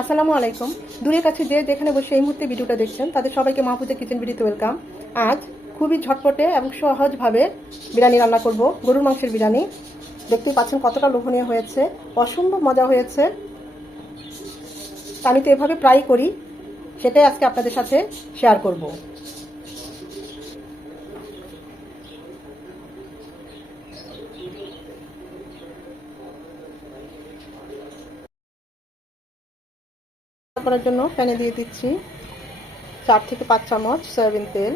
আসসালামু আলাইকুম। দূরের কাছে যে যেখানে বসে এই মুহূর্তে ভিডিওটা দেখছেন তাদের সবাইকে মাহফুজা কিচেন ভিডিওতে ওয়েলকাম। আজ খুবই ঝটপটে এবং সহজভাবে বিরিয়ানি রান্না করব, গরুর মাংসের বিরিয়ানি। দেখতেই পাচ্ছেন কতটা লোভনীয় হয়েছে, অসম্ভব মজা হয়েছে। আমি তো এভাবে প্রায় করি, সেটাই আজকে আপনাদের সাথে শেয়ার করব। করার জন্য প্যানে দিয়ে দিচ্ছি 4 থেকে 5 চামচ সয়াবিন তেল,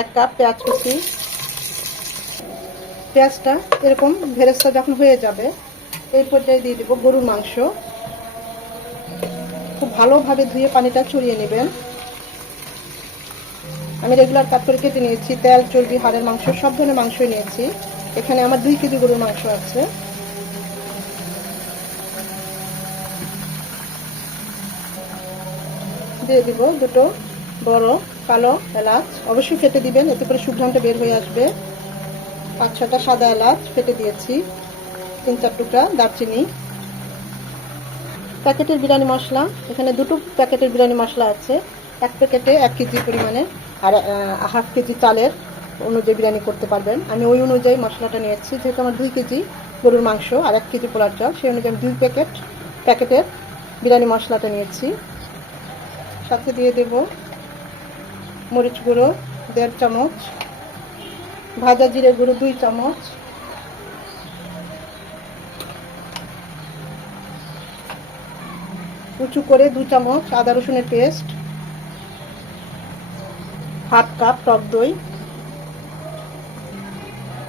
1 কাপ পেঁয়াজ কুচি। পেঁয়াজটা এরকম ভেরেস্তা যখন হয়ে যাবে এই পর্যায়ে দিয়ে দেব গরুর মাংস। খুব ভালোভাবে ধুয়ে পানিটা ছড়িয়ে নেবেন। আমি রেগুলার কাট করে কেটে নিয়েছি, তেল চর্বি হাড়ের মাংস সব ধরনের মাংসই নিয়েছি। এখানে আমার 2 কেজি গরুর মাংস আছে। দিয়ে দিব 2টো বড় কালো এলাচ, অবশ্যই ফেটে দিবেন, এতে করে সুঘ্রাণটা বের হয়ে আসবে। 5-6টা সাদা এলাচ ফেটে দিয়েছি, 3-4 টুকরা দারচিনি। প্যাকেটের বিরিয়ানি মশলা, এখানে 2টো প্যাকেটের বিরিয়ানি মশলা আছে। 1 প্যাকেটে 1 কেজি পরিমাণে, আর হাফ কেজি চালের অনুযায়ী বিরিয়ানি করতে পারবেন। আমি ওই অনুযায়ী মশলাটা নিয়েছি, যেহেতু আমার 2 কেজি গরুর মাংস আর 1 কেজি পোলার চাল, সেই অনুযায়ী আমি 2 প্যাকেটের বিরিয়ানি মশলাটা নিয়েছি। সাথে দিয়ে দেব মরিচ গুঁড়ো 1.5 চামচ, ভাজা জিরে গুঁড়ো 2 চামচ, কুচু করে 2 চামচ আদা রসুনের পেস্ট, হাফ কাপ টক দই,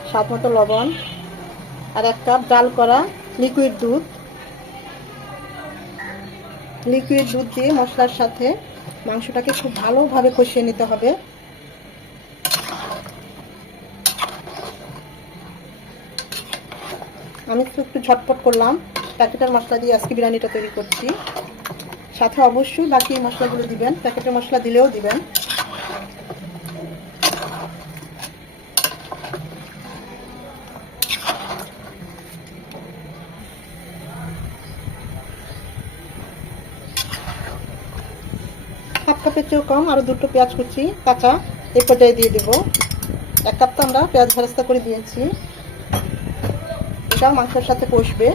স্বাদ মতো লবণ, আর 1 কাপ জাল করা লিকুইড দুধ। লিকুইড দুধ দিয়ে মশলার সাথে মাংসটাকে খুব ভালোভাবে কষিয়ে নিতে হবে। আমি একটু ঝটপট করলাম, প্যাকেটের মশলা দিয়ে আজকে বিরিয়ানিটা তৈরি করছি। সাথে অবশ্যই বাকি মশলাগুলো দিবেন, প্যাকেটের মশলা দিলেও দিবেন। হাফ কাপের চেয়েও কম আরও 2টো পেঁয়াজ কুচি কাঁচা এই পর্যায়ে দিয়ে দেব। 1 কাপ তো আমরা পেঁয়াজ ভাজা করে দিয়েছি, এটা মাংসের সাথে কষবে।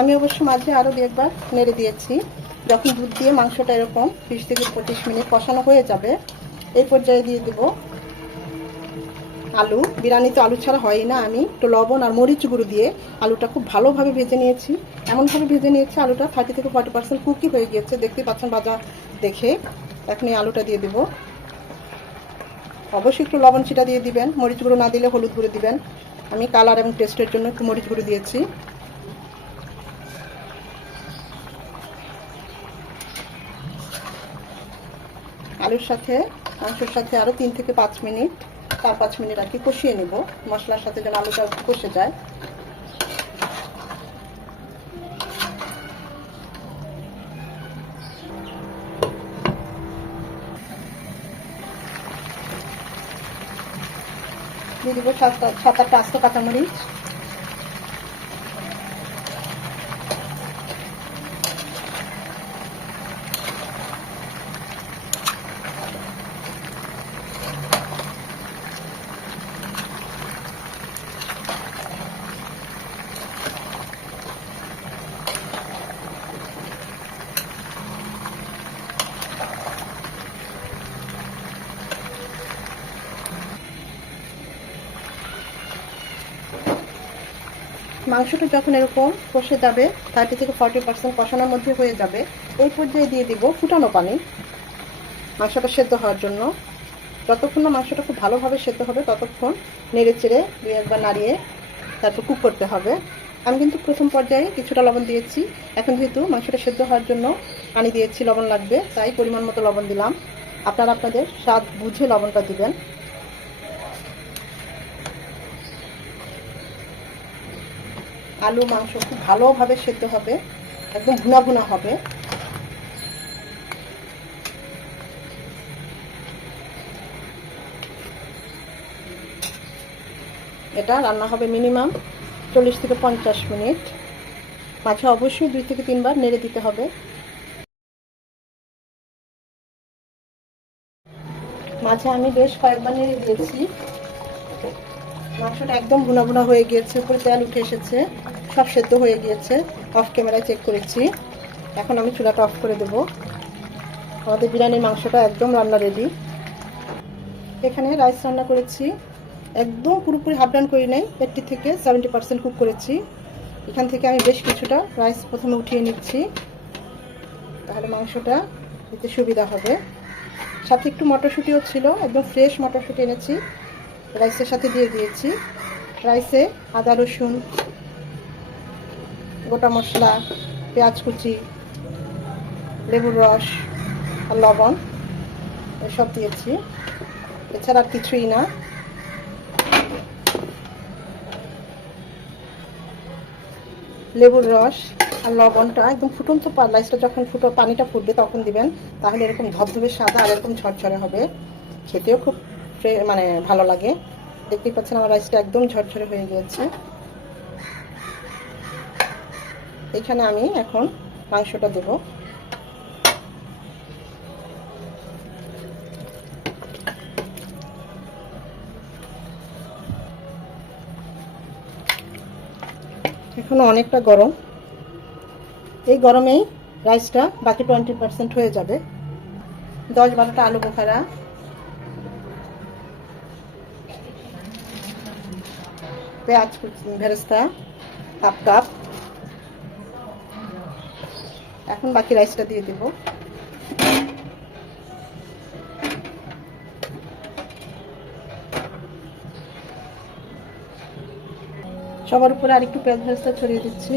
আমি অবশ্য মাঝে আরও 2-1 নেড়ে দিয়েছি। যখন দুধ দিয়ে মাংসটা এরকম 20 থেকে 25 মিনিট কষানো হয়ে যাবে এই পর্যায়ে দিয়ে দেব আলু। বিরিয়ানিতে আলু ছাড়া হয় না। আমি একটু লবণ আর মরিচ গুঁড়ো দিয়ে আলুটা খুব ভালোভাবে ভেজে নিয়েছি। এমনভাবে ভেজে নিয়েছি আলুটা 30 থেকে 40% কুকি হয়ে গিয়েছে, দেখতেই পাচ্ছেন ভাজা দেখে। এখন এই আলুটা দিয়ে দেব। অবশ্যই একটু লবণ ছিটা দিয়ে দিবেন, মরিচ গুঁড়ো না দিলে হলুদ গুঁড়ো দিবেন। আমি কালার এবং টেস্টের জন্য একটু মরিচ গুঁড়ো দিয়েছি। আলুর সাথে মাংসের সাথে আরও 3 থেকে 5 মিনিট, 4-5 মিনিট আর কি কষিয়ে নেব, মশলার সাথে যেন আলুটা কষে যায়। দিয়ে দেবো 7-8টা আস্ত কাঁচামরিচ, মাংসটা যখন এরকম কষে যাবে 30 থেকে 40% কষানোর মধ্যে হয়ে যাবে এই পর্যায়ে দিয়ে দিব ফুটানো পানি মাংসটা সেদ্ধ হওয়ার জন্য। যতক্ষণ না মাংসটা খুব ভালোভাবে সেদ্ধ হবে ততক্ষণ নেড়ে চেড়ে 2-1 বার নাড়িয়ে তারপর কুক করতে হবে। আমি কিন্তু প্রথম পর্যায়ে কিছুটা লবণ দিয়েছি, এখন যেহেতু মাংসটা সেদ্ধ হওয়ার জন্য পানি দিয়েছি, লবণ লাগবে, তাই পরিমাণ মতো লবণ দিলাম। আপনারা আপনাদের স্বাদ বুঝে লবণটা দিবেন। আলু মাংস খুব ভালোভাবে সেদ্ধ হবে, একদম ভুনা ভুনা হবে। এটা রান্না হবে মিনিমাম 40 থেকে 50 মিনিট। মাঝে অবশ্যই 2 থেকে 3 বার নেড়ে দিতে হবে। মাঝে আমি বেশ কয়েকবার নেড়ে দিয়েছি। মাংসটা একদম ভুনা ভুনা হয়ে গিয়েছে, উপরে তেল উঠে এসেছে, সব সেদ্ধ হয়ে গিয়েছে। অফ ক্যামেরায় চেক করেছি। এখন আমি চুলাটা অফ করে দেব। আমাদের বিরিয়ানির মাংসটা একদম রান্না রেডি। এখানে রাইস রান্না করেছি, একদম পুরোপুরি হাফ ডান করি নাই, 80 থেকে 70% কুক করেছি। এখান থেকে আমি বেশ কিছুটা রাইস প্রথমে উঠিয়ে নিচ্ছি, তাহলে মাংসটা দিতে সুবিধা হবে। সাথে একটু মটরশুঁটিও ছিল, একদম ফ্রেশ মটরশুঁটি এনেছি, রাইসের সাথে দিয়ে দিয়েছি। রাইসে আদা রসুন, গোটা মশলা, পেঁয়াজ কুচি, লেবুর রস আর লবণ এসব দিয়েছি। এছাড়া আর কিছুই না। লেবুর রস আর লবণটা একদম ফুটন্ত রাইসটা যখন পানিটা ফুটবে তখন দিবেন, তাহলে এরকম ধবধবে সাদা আর এরকম ঝরঝরে হবে, খেতেও খুব মানে ভালো লাগে। দেখতেই পাচ্ছেন আমার রাইসটা একদম ঝরঝরে হয়ে গিয়েছে। এখানে আমি এখন মাংসটা দেব। এখনো অনেকটা গরম, এই গরমেই রাইসটা বাকি 20% হয়ে যাবে। 10-12টা আলু বোখারা, পেঁয়াজ ভেরেস্তা হাফ কাপ। এখন বাকি রাইসটা দিয়ে দেব। সবার উপরে আরেকটু পেঁয়াজ ভেরেস্তা ছড়িয়ে দিচ্ছি।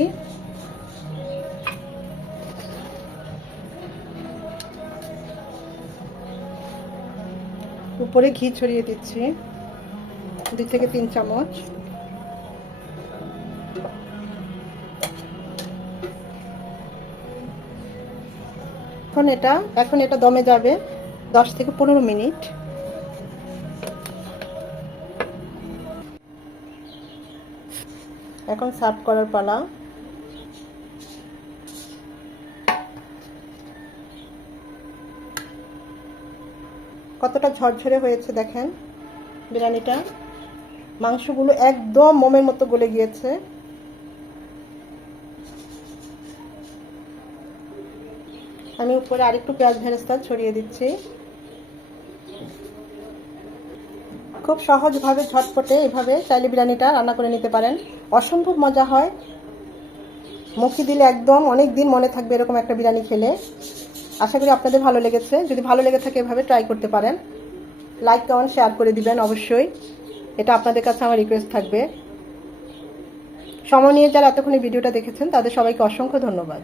উপরে ঘি ছড়িয়ে দিচ্ছি 2 থেকে 3 চামচ। এখন এটা দমে যাবে 10 থেকে 15 মিনিট। এখন সার্ভ করার পালা। কতটা ঝরঝরে হয়েছে দেখেন বিরিয়ানিটা। মাংসগুলো একদম মোমের মতো গলে গিয়েছে। আমি উপরে আরেকটু পেঁয়াজ ভেরেস্তা ছড়িয়ে দিচ্ছি। খুব সহজভাবে ঝটপটে এভাবে চাইলে বিরিয়ানিটা রান্না করে নিতে পারেন, অসম্ভব মজা হয়। মুখে দিলে একদম অনেক দিন মনে থাকবে এরকম একটা বিরিয়ানি খেলে। আশা করি আপনাদের ভালো লেগেছে। যদি ভালো লেগে থাকে এভাবে ট্রাই করতে পারেন। লাইক কমেন্ট শেয়ার করে দিবেন অবশ্যই, এটা আপনাদের কাছে আমার রিকোয়েস্ট থাকবে। সময় নিয়ে যারা এতক্ষণ ভিডিওটা দেখেছেন তাদের সবাইকে অসংখ্য ধন্যবাদ।